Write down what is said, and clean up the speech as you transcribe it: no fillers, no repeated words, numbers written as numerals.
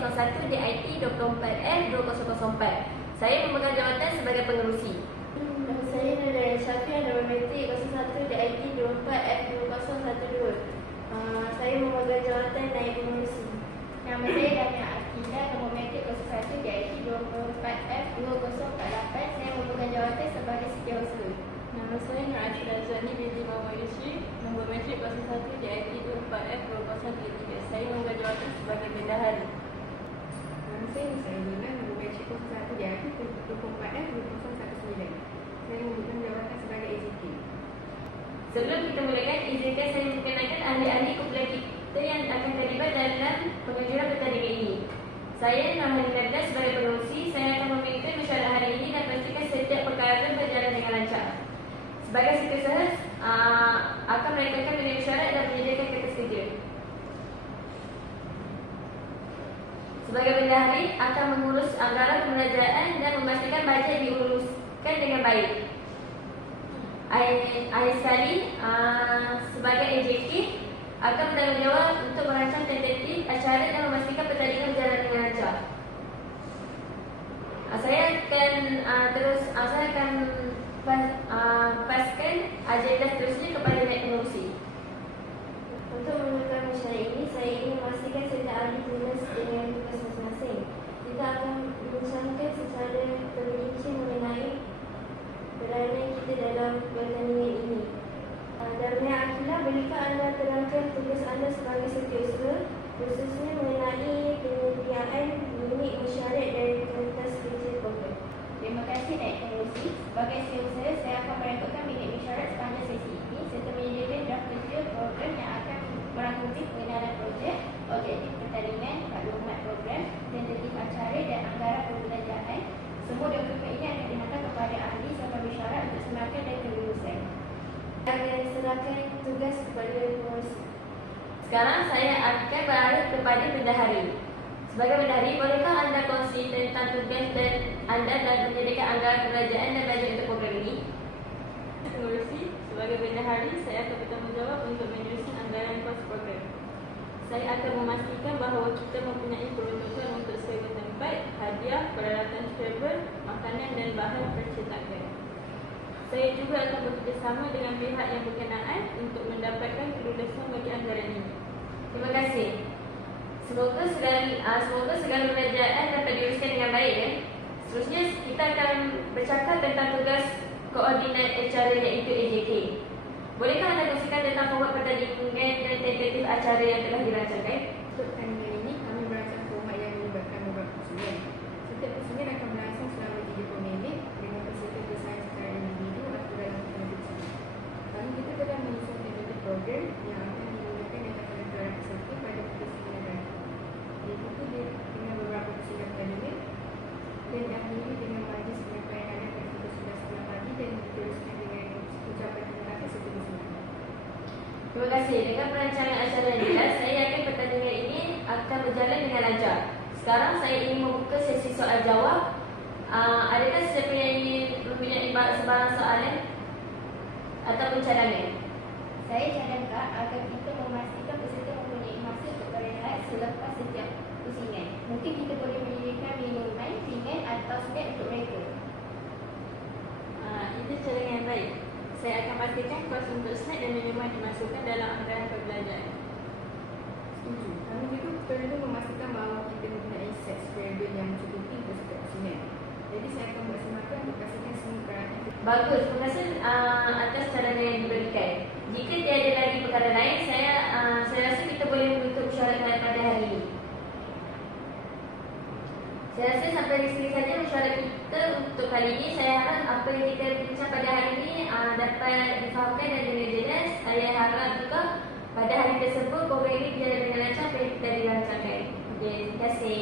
01 DIT 24F2004. Saya memegang jawatan sebagai pengerusi. Nama saya Nurul Syafiq, nombor metrik 01 DIT 24F2012. Saya memegang jawatan naib pengerusi. Nama saya Damia Akidah, nombor metrik 01 DIT 24F2048. Saya memegang jawatan sebagai setiausaha. Nama saya Nur Aziz Azwani binti Muhammad Yusri, nombor metrik 01 DIT 24F2003. Saya memegang jawatan sebagai bendahari. Nama saya Nisa Aidina, nombor metrik 01 DIT 24F2019. Saya memegang jawatan sebagai AJK. Sebelum kita mulakan, izinkan saya memperkenalkan ahli-ahli kumpulan kita yang akan terlibat dalam penganjuran pertandingan ini. Saya Nurhani Nabila sebagai pengerusi. Saya akan memimpin mesyuarat hari ini dan pastikan setiap perkara berjalan dengan lancar. Sebagai setiausaha, akan merekankan minit mesyuarat dan menyediakan kertas kerja. Sebagai bendahari, akan mengurus anggaran kemerajaan dan memastikan bajet diuruskan dengan baik. Akhir sekali, sebagai AJK, akan bertanggungjawab untuk merancang tentatif acara dan memastikan pertandingan berjalan dengan lancar. Saya akan paskan agenda seterusnya kepada naib pengerusi. Untuk memulakan mesyuarat ini, saya ingin memastikan setiap ahli jelas dengan tugas masing-masing. Kita akan membincangkan secara terperinci mengenai peranan kita dalam pertandingan ini. Damia Akilah, bolehkah anda terangkan tugas anda sebagai setiausaha, khususnya mengenai penyediaan minit mesyuarat dan kertas kerja program? Terima kasih naib pengerusi. Sebagai setiausaha, saya akan merekodkan minit mesyuarat sepanjang sesi ini serta menyediakan draft kerja program yang akan merangkumi pengenalan projek, objektif pertandingan, maklumat program, tentatif acara dan anggaran perbelanjaan. Semua dokumen ini akan dihantar kepada ahli sampai mesyuarat untuk semakan dan kelulusan. Saya akan serahkan tugas kepada pengerusi. Sekarang saya akan beralih kepada bendahari. Sebagai bendahari, bolehkah anda kongsi tentang tugas dan anda dalam menyediakan anggaran perbelanjaan dan bajet untuk program ini? Pengerusi, sebagai bendahari, saya akan bertanggungjawab untuk menyusun anggaran kos program. Saya akan memastikan bahawa kita mempunyai peruntukan untuk sewa tempat, hadiah, peralatan travel, makanan dan bahan percetakan. Saya juga akan bekerjasama dengan pihak yang berkenaan untuk mendapatkan kelulusan bagi anggaran ini. Terima kasih. Semoga segala perbelanjaan dapat diuruskan dengan baik. Seterusnya, kita akan bercakap tentang tugas koordinat acara iaitu AJK. Bolehkah anda kongsikan tentang format pertandingan dan tentatif acara yang telah dirancangkan? Untuk pertandingan ini, kami merancang format yang melibatkan beberapa pusingan. Setiap pusingan akan berlangsung selama 30 minit dengan peserta bersaing secara individu atau dalam kompetisi. Kami kita telah menyusun tentatif program yang akan dimulakan dengan pendaftaran peserta pada pukul 9 pagi. Diikuti dengan beberapa pusingan pertandingan dan diakhiri dengan majlis penyampaian adat pada pukul 11.30 pagi dan diteruskan dengan ucapan terima kasih serta pusingan. Terima kasih. Dengan perancangan acara yang jelas, saya yakin pertandingan ini akan berjalan dengan lancar. Sekarang saya ingin membuka sesi soal jawab. Adakah sesiapa yang ingin mempunyai sebarang soalan ataupun cadangan? Saya cadangkan agar kita memastikan peserta mempunyai masa untuk berehat selepas setiap pusingan. Mungkin kita boleh menyediakan minuman ringan atau snack untuk mereka. Itu cara yang baik. Saya akan pastikan kos untuk snack dan minuman dimasukkan dalam anggaran perbelanjaan. Setuju. Kami juga perlu memastikan bahawa kita mempunyai set variable yang mencukupi untuk setiap pusingan. Jadi saya akan bersemangat untuk pastikan semua peralatan. Bagus. Terima kasih atas cadangan yang diberikan. Jika tiada lagi perkara lain, saya rasa kita boleh menutup mesyuarat pada hari ini. Saya rasa sampai di sini saja mesyuarat kita untuk kali ini. Saya harap apa yang kita bincang pada hari ini dapat difahamkan dan dengan jelas. Saya harap juga pada hari tersebut program ini berjalan dengan lancar seperti kita dirancangkan. Terima kasih.